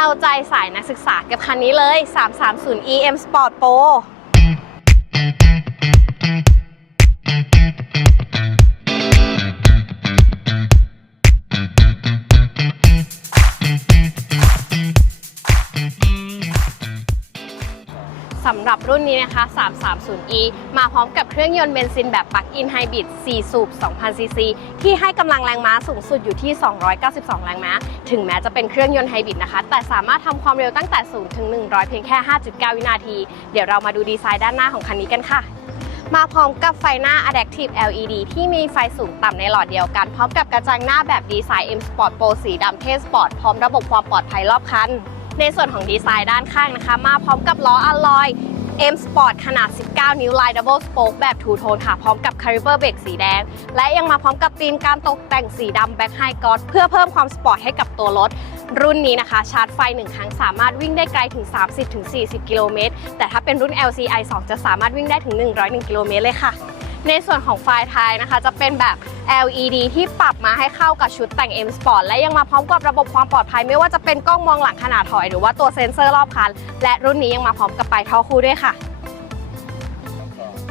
เอาใจสายนักศึกษากับคันนี้เลย 330 EM Sport Pro สำหรับรุ่นนี้นะคะ 330e มาพร้อมกับเครื่องยนต์เบนซินแบบปลั๊กอินไฮบริด 4 สูบ 2,000ซีซีที่ให้กำลังแรงม้าสูงสุดอยู่ที่ 292 แรงม้า ถึงแม้จะเป็นเครื่องยนต์ไฮบริดนะคะ แต่สามารถทำความเร็วตั้งแต่ 0 ถึง 100 เพียงแค่ 5.9 วินาที เดี๋ยวเรามาดูดีไซน์ด้านหน้าของคันนี้กันค่ะมาพร้อมกับไฟหน้า Adaptive LED ที่มีไฟสูงต่ำในหลอดเดียวกัน พร้อมกับกระจังหน้าแบบดีไซน์ M Sport Pro สีดำเท่สปอร์ตพร้อมระบบความปลอดภัยรอบคัน ในส่วนของดีไซน์ด้านข้างนะคะ มาพร้อมกับล้ออะลอย M Sport ขนาด 19 นิ้วลาย Double Spoke แบบ Two Tone ค่ะ พร้อมกับ Caliper Brake สีแดง และยังมาพร้อมกับธีมการตกแต่งสีดำ Black High God เพื่อเพิ่มความสปอร์ตให้กับตัวรถ รุ่นนี้นะคะ ชาร์จไฟ 1 ครั้งสามารถวิ่งได้ไกลถึง 30-40 กิโลเมตร แต่ถ้าเป็นรุ่น LCI 2 จะสามารถวิ่งได้ถึง 101 กิโลเมตรเลยค่ะ ในส่วนของไฟท้ายนะคะ จะเป็นแบบ LED ที่ปรับมาให้เข้ากับชุดแต่ง M Sport และยังมาพร้อมกับระบบความปลอดภัย ไม่ว่าจะเป็นกล้องมองหลังขนาดถอย หรือว่าตัวเซ็นเซอร์รอบคัน และรุ่นนี้ยังมาพร้อมกับปลายท่อคู่ด้วยค่ะ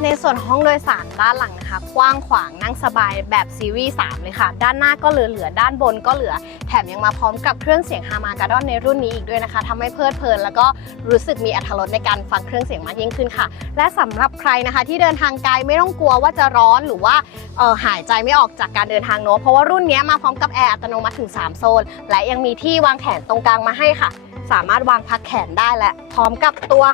ในส่วนห้องโดยสารด้านหลังนะคะ กว้างขวางนั่งสบายแบบซีรีส์3เลยค่ะ ด้านหน้าก็เหลือๆด้านบนก็เหลือ แถมยังมาพร้อมกับเครื่องเสียงฮามากาดอนในรุ่นนี้อีกด้วยนะคะทำให้เพลิดเพลิน แล้วก็รู้สึกมีอรรถรสในการฟังเครื่องเสียงมากยิ่งขึ้นค่ะ และสำหรับใครนะคะ ที่เดินทางไกลไม่ต้องกลัวว่าจะร้อนหรือว่าออหายใจไม่ออกจากการเดินทางเนอะเพราะว่ารุ่นนี้มาพร้อมกับแอร์อัตโนมัติถึง 3 โซน และยังมีที่วางแขนตรงกลางมาให้ค่ะ สามารถวางพักแขนได้และพร้อมกับตัว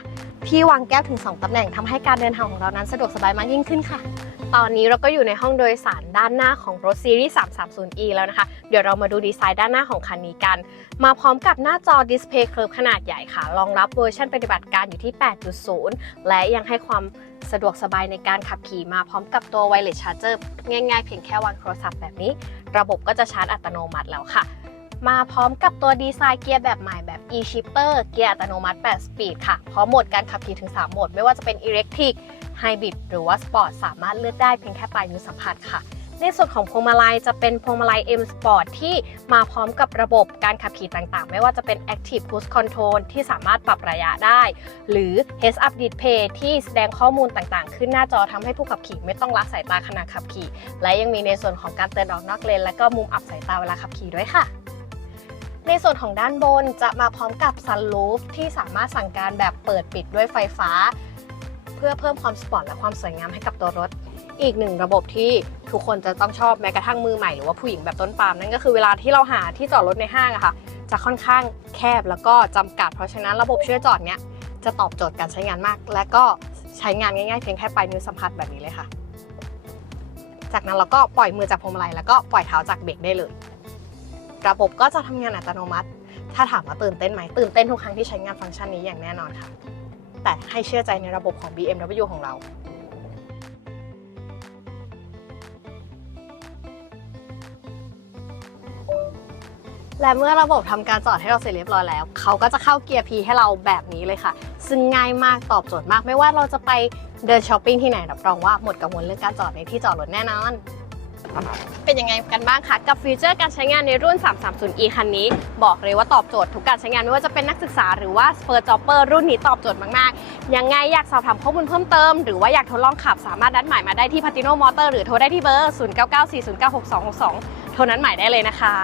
ที่วางแก้วถึง 2 ตำแหน่งทำให้การเดินทางของเรานั้นสะดวกสบายมากยิ่งขึ้นค่ะ ตอนนี้เราก็อยู่ในห้องโดยสารด้านหน้าของรถซีรีส์ 330e แล้วนะคะ เดี๋ยวเรามาดูดีไซน์ด้านหน้าของคันนี้กัน มาพร้อมกับหน้าจอดิสเพย์เค r ร์ฟขนาดใหญ่ค่ะ รองรับเวอร์ชันปฏิบัติการอยู่ที่ 8.0 และยังให้ความสะดวกสบายในการขับขี่มาพร้อมกับตัว Wireless Charger ง่ายๆ เพียงแค่วางโทรศัพท์แบบนี้ ระบบก็จะชาร์จอัตโนมัติแล้วค่ะ มาพร้อมกับตัวดีไซน์เกียร์แบบใหม่แบบ e-shifter เกียร์อัตโนมัติ 8 สปีดค่ะ พร้อมโหมดการขับขี่ถึง 3 โหมด ไม่ว่าจะเป็น electric hybrid หรือว่า sport สามารถเลือกได้เพียงแค่ปลายนิ้วสัมผัสค่ะ ในส่วนของพวงมาลัยจะเป็นพวงมาลัย M Sport ที่มาพร้อมกับระบบการขับขี่ต่างๆ ไม่ว่าจะเป็น Active Cruise Control ที่สามารถปรับระยะได้ หรือ Heads Up Display ที่แสดงข้อมูลต่างๆ ขึ้นหน้าจอทำให้ผู้ขับขี่ไม่ต้องละสายตาขณะขับขี่ และยังมีในส่วนของการเตือนออกนอกเลนและก็มุมอับสายตาเวลาขับขี่ด้วยค่ะ ในส่วนของด้านบนจะมาพร้อมกับซันรูฟที่สามารถสั่งการแบบเปิดปิดด้วยไฟฟ้า เพื่อเพิ่มความสปอร์ตและความสวยงามให้กับตัวรถ อีกหนึ่งระบบที่ทุกคนจะต้องชอบแม้กระทั่งมือใหม่หรือว่าผู้หญิงแบบต้นปามนั่นก็คือเวลาที่เราหาที่จอดรถในห้างอะค่ะ จะค่อนข้างแคบแล้วก็จำกัด เพราะฉะนั้นระบบช่วยจอดเนี้ยจะตอบโจทย์การใช้งานมาก และก็ใช้งานง่ายๆเพียงแค่ปลายนิ้วสัมผัสแบบนี้เลยค่ะ จากนั้นเราก็ปล่อยมือจากพวงมาลัยแล้วก็ปล่อยเท้าจากเบรกได้เลย ระบบก็จะทำงานอัตโนมัติ ถ้าถามว่าตื่นเต้นไหมตื่นเต้นทุกครั้งที่ใช้งานฟังก์ชันนี้อย่างแน่นอนค่ะ แต่ให้เชื่อใจในระบบของ BMW ของเราและเมื่อระบบทำการจอดให้เราเสร็จเรียบร้อยแล้ว เขาก็จะเข้าเกียร์ P ให้เราแบบนี้เลยค่ะ ซึ่งง่ายมากตอบโจทย์มาก ไม่ว่าเราจะไปเดินช้อปปิ้งที่ไหนรับรองว่าหมดกังวลเรื่องการจอดในที่จอดรถแน่นอน เป็นยังไงกันบ้างคะกับฟีเจอร์การใช้งานในรุ่น 330e คันนี้ บอกเลยว่าตอบโจทย์ทุกการใช้งานไม่ว่าจะเป็นนักศึกษาหรือว่า s p u r j o b b e r รุ่นนี้ตอบโจทย์มากๆ ยังไงอยากสอบถามข้อมูลเพิ่มเติม หรือว่าอยากทดลองขับสามารถนัดหมายมาได้ที่ Patino Motor หรือโทรได้ที่เบอร์ 0994096262 โทรนัดหมายได้เลยนะคะ